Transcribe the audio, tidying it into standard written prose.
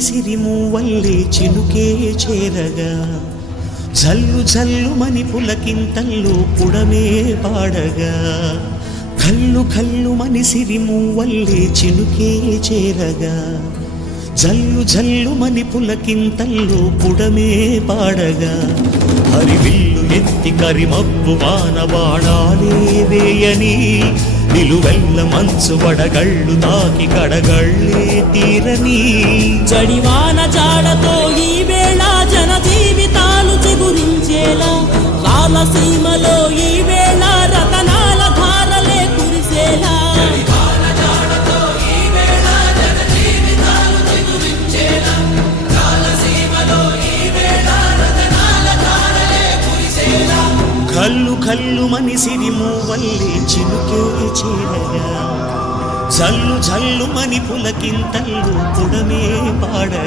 సిరిమూవల్లే చినుకే చేరగా జల్లు జల్లుమని పులకింతల్లో పుడమే పాడగా కల్లు కల్లుమని సిరిమూవల్లే చినుకే చేరగా జల్లు జల్లుమని పులకింతల్లో పుడమే పాడగా హరివిల్లు ఎత్తి కరిమబ్బు వాన బాణాలే వేయని నిలువెల్ల మంచు వడగళ్ళు తాకి కడగళ్ళే తీరని జడివాన జాడతో ఈ వేళ జన జీవితాలు చిగురించేలా రాలసీమలో ఈ వేళ రతనాల ధారలే కురిసేలా కల్లు కల్లు మని సిరిమూవల్లే చినుకే చేరగా జల్లు జల్లు మని పులకింతల్లో పుడమే పాడగా